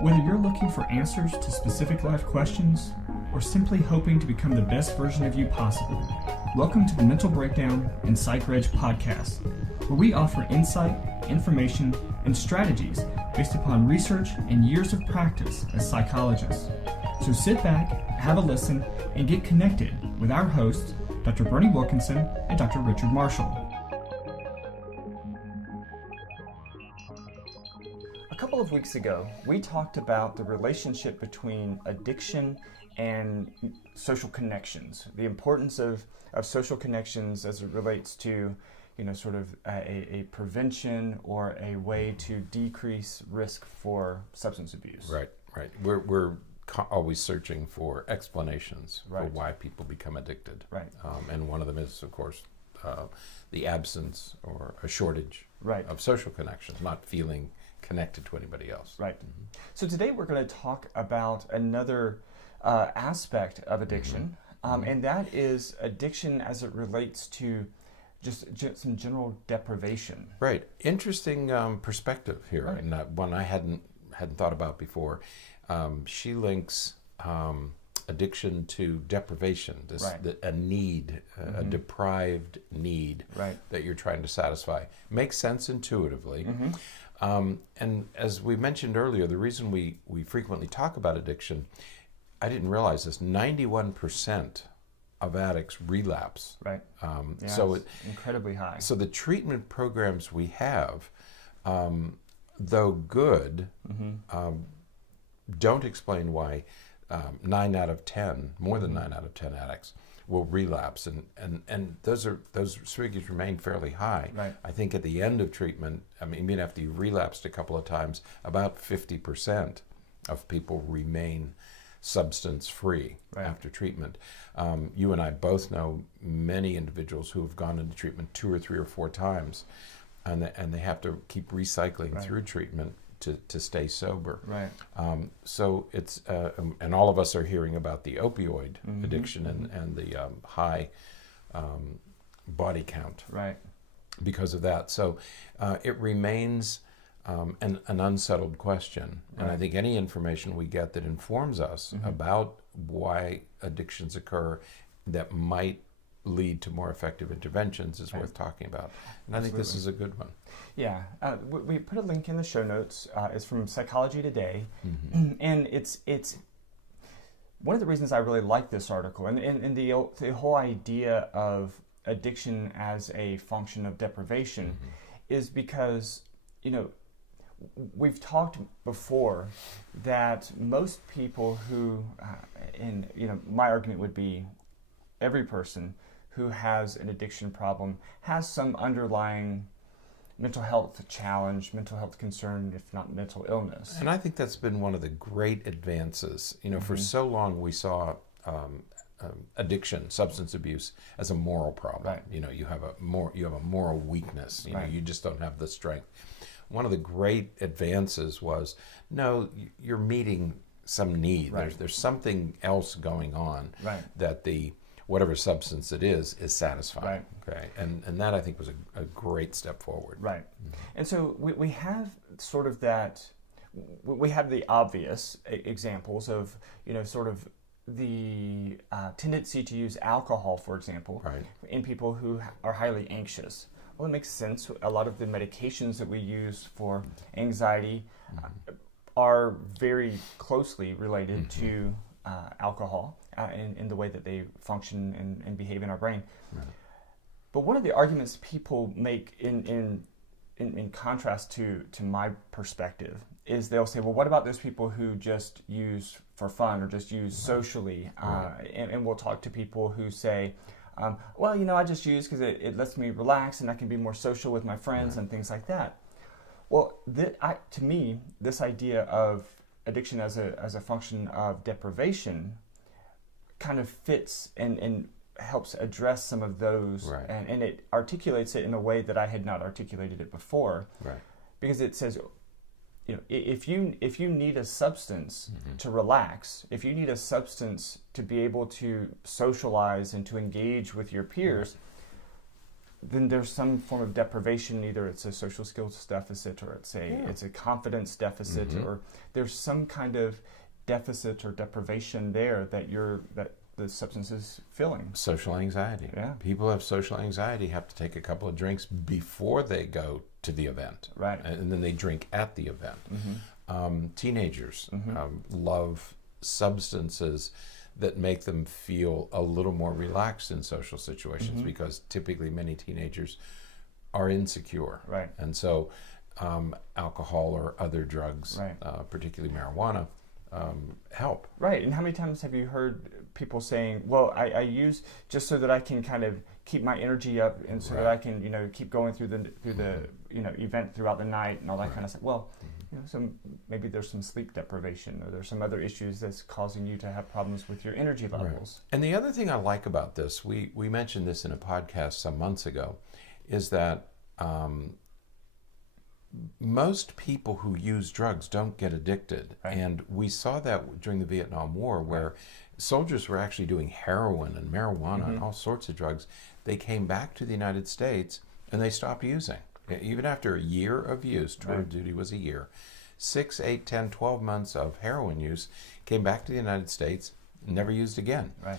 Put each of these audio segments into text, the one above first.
Whether you're looking for answers to specific life questions or simply hoping to become the best version of you possible, welcome to the Mental Breakdown and Psychreg podcast, where we offer insight, information, and strategies based upon research and years of practice as psychologists. So sit back, have a listen, and get connected with our hosts, Dr. Berney and Dr. Richard Marshall. A couple of weeks ago, we talked about the relationship between addiction and social connections, the importance of social connections as it relates to, sort of a prevention or a way to decrease risk for substance abuse. Right. We're always searching for explanations for Right. why people become addicted. Right. And one of them is, of course, the absence or a shortage Right. of social connections, not feeling connected to anybody else. Right. So today we're going to talk about another aspect of addiction, and that is addiction as it relates to just some general deprivation. Right. Interesting perspective here, Right. and one I hadn't thought about before. She links addiction to deprivation, Right. a need, a deprived need Right. that you're trying to satisfy. Makes sense intuitively. And as we mentioned earlier, the reason we frequently talk about addiction, I didn't realize this, 91% of addicts relapse. Right. So it's incredibly high. So the treatment programs we have, though good, don't explain why 9 out of 10, more than 9 out of 10 addicts will relapse, and those figures remain fairly high. Right. I think at the end of treatment, even after you've relapsed a couple of times, about 50% of people remain substance free Right. after treatment. You and I both know many individuals who have gone into treatment 2 or 3 or 4 times, and they have to keep recycling Right. through treatment to stay sober. Right. So it's, and all of us are hearing about the opioid addiction and the high body count Right. because of that. So it remains an unsettled question. And I Right. think any information we get that informs us about why addictions occur that might lead to more effective interventions is Right. worth talking about. And I think this is a good one. Yeah, we put a link in the show notes. It's from Psychology Today, and it's one of the reasons I really like this article, and the whole idea of addiction as a function of deprivation is because we've talked before that most people who, and my argument would be every person who has an addiction problem has some underlying mental health challenge, mental health concern, if not mental illness. And I think that's been one of the great advances. For so long we saw addiction, substance abuse, as a moral problem. Right. You have a moral weakness. Right. You just don't have the strength. One of the great advances was, no, you're meeting some need. Right. There's something else going on Right. that whatever substance it is satisfying. Right. Okay, and that I think was a great step forward. Right. And so we have sort of that, we have the obvious examples of, sort of the tendency to use alcohol, for example, Right. in people who are highly anxious. Well, it makes sense. A lot of the medications that we use for anxiety are very closely related to alcohol in the way that they function and behave in our brain. Right. But one of the arguments people make in contrast to my perspective is they'll say, well, what about those people who just use for fun or just use socially? And we'll talk to people who say, well, I just use because it lets me relax and I can be more social with my friends and things like that. Well, to me, this idea of addiction as a function of deprivation kind of fits and helps address some of those, Right. and it articulates it in a way that I had not articulated it before. Right. Because it says, if you need a substance to relax, if you need a substance to be able to socialize and to engage with your peers, then there's some form of deprivation. Either it's a social skills deficit, or it's a confidence deficit, or there's some kind of deficit or deprivation there that the substance is filling. Social anxiety. Yeah. People who have social anxiety have to take a couple of drinks before they go to the event. Right. And then they drink at the event. Teenagers love substances that make them feel a little more relaxed in social situations, because typically many teenagers are insecure. Right. And so alcohol or other drugs, particularly marijuana, help. Right. And how many times have you heard people saying, well, I use just so that I can kind of keep my energy up, and so that I can, keep going through the event throughout the night and all that kind of stuff. Well, so maybe there's some sleep deprivation, or there's some other issues that's causing you to have problems with your energy levels. And the other thing I like about this, we mentioned this in a podcast some months ago, is that most people who use drugs don't get addicted. Right. And we saw that during the Vietnam War, where soldiers were actually doing heroin and marijuana and all sorts of drugs. They came back to the United States and they stopped using. Even after a year of use, tour of duty was a year, 6, 8, 10, 12 months of heroin use, came back to the United States, never used again. Right.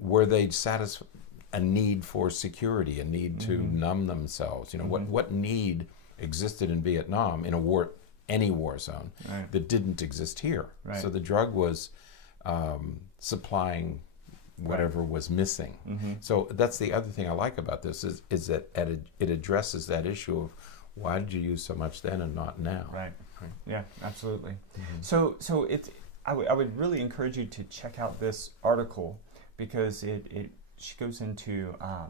Were they satisfied? A need for security, a need to numb themselves. What need existed in Vietnam, in a war, any war zone, that didn't exist here? Right. So the drug was supplying whatever was missing. So that's the other thing I like about this, is that it addresses that issue of why did you use so much then and not now? Right. Yeah, absolutely. So I would really encourage you to check out this article, because she goes into I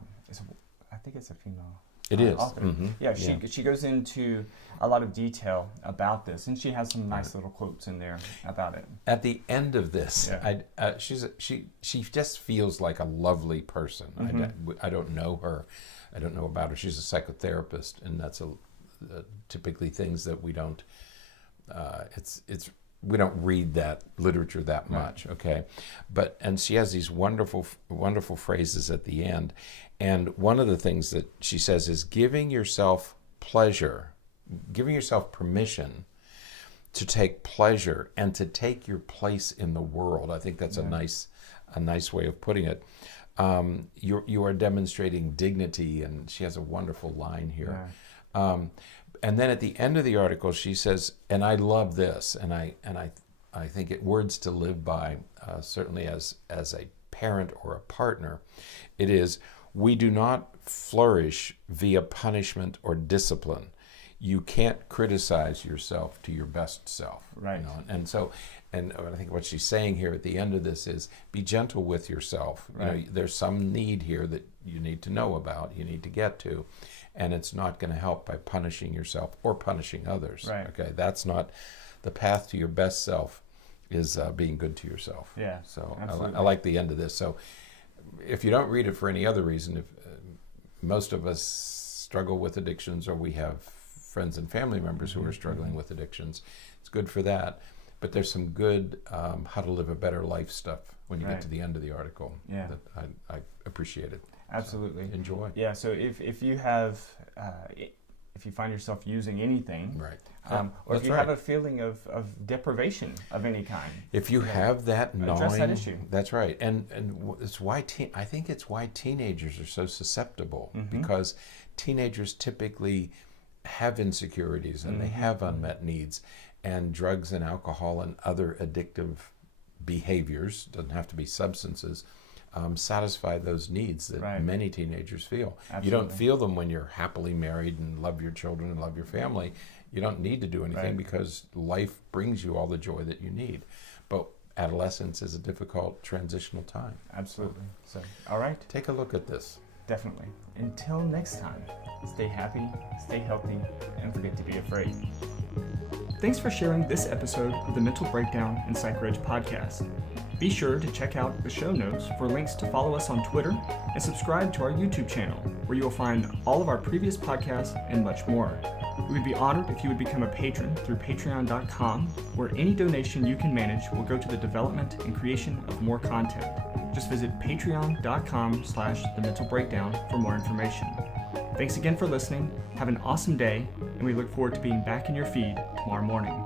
think it's a female. It is. Author. Yeah, she goes into a lot of detail about this, and she has some nice little quotes in there about it. At the end of this, she just feels like a lovely person. I don't know her. I don't know about her. She's a psychotherapist, and that's typically things that we don't. We don't read that literature that much, okay? And she has these wonderful, wonderful phrases at the end. And one of the things that she says is giving yourself pleasure, giving yourself permission to take pleasure and to take your place in the world. I think that's a nice way of putting it. You are demonstrating dignity, and she has a wonderful line here. And then at the end of the article, she says, and I love this, and I think it words to live by, certainly as a parent or a partner. It is, we do not flourish via punishment or discipline. You can't criticize yourself to your best self. Right. And so, and I think what she's saying here at the end of this is, be gentle with yourself. Right. There's some need here that you need to know about, you need to get to. And it's not going to help by punishing yourself or punishing others. Right. Okay, that's not the path to your best self. Is being good to yourself. Yeah. So absolutely. I like the end of this. So if you don't read it for any other reason, if most of us struggle with addictions, or we have friends and family members who are struggling with addictions, it's good for that. But there's some good how to live a better life stuff when you get to the end of the article. Yeah. That I appreciate it. Absolutely. So enjoy. Yeah. So if you have if you find yourself using anything, right, or if you have a feeling of deprivation of any kind, if you have that gnawing, address that issue. That's right, and it's why I think it's why teenagers are so susceptible, because teenagers typically have insecurities and they have unmet needs, and drugs and alcohol and other addictive behaviors, doesn't have to be substances, satisfy those needs that many teenagers feel. Absolutely. You don't feel them when you're happily married and love your children and love your family. You don't need to do anything because life brings you all the joy that you need. But adolescence is a difficult transitional time. Absolutely. So, all right. Take a look at this. Definitely. Until next time, stay happy, stay healthy, and forget to be afraid. Thanks for sharing this episode of the Mental Breakdown and Psychreg podcast. Be sure to check out the show notes for links to follow us on Twitter and subscribe to our YouTube channel, where you will find all of our previous podcasts and much more. We would be honored if you would become a patron through patreon.com, where any donation you can manage will go to the development and creation of more content. Just visit patreon.com/thementalbreakdown for more information. Thanks again for listening. Have an awesome day, and we look forward to being back in your feed tomorrow morning.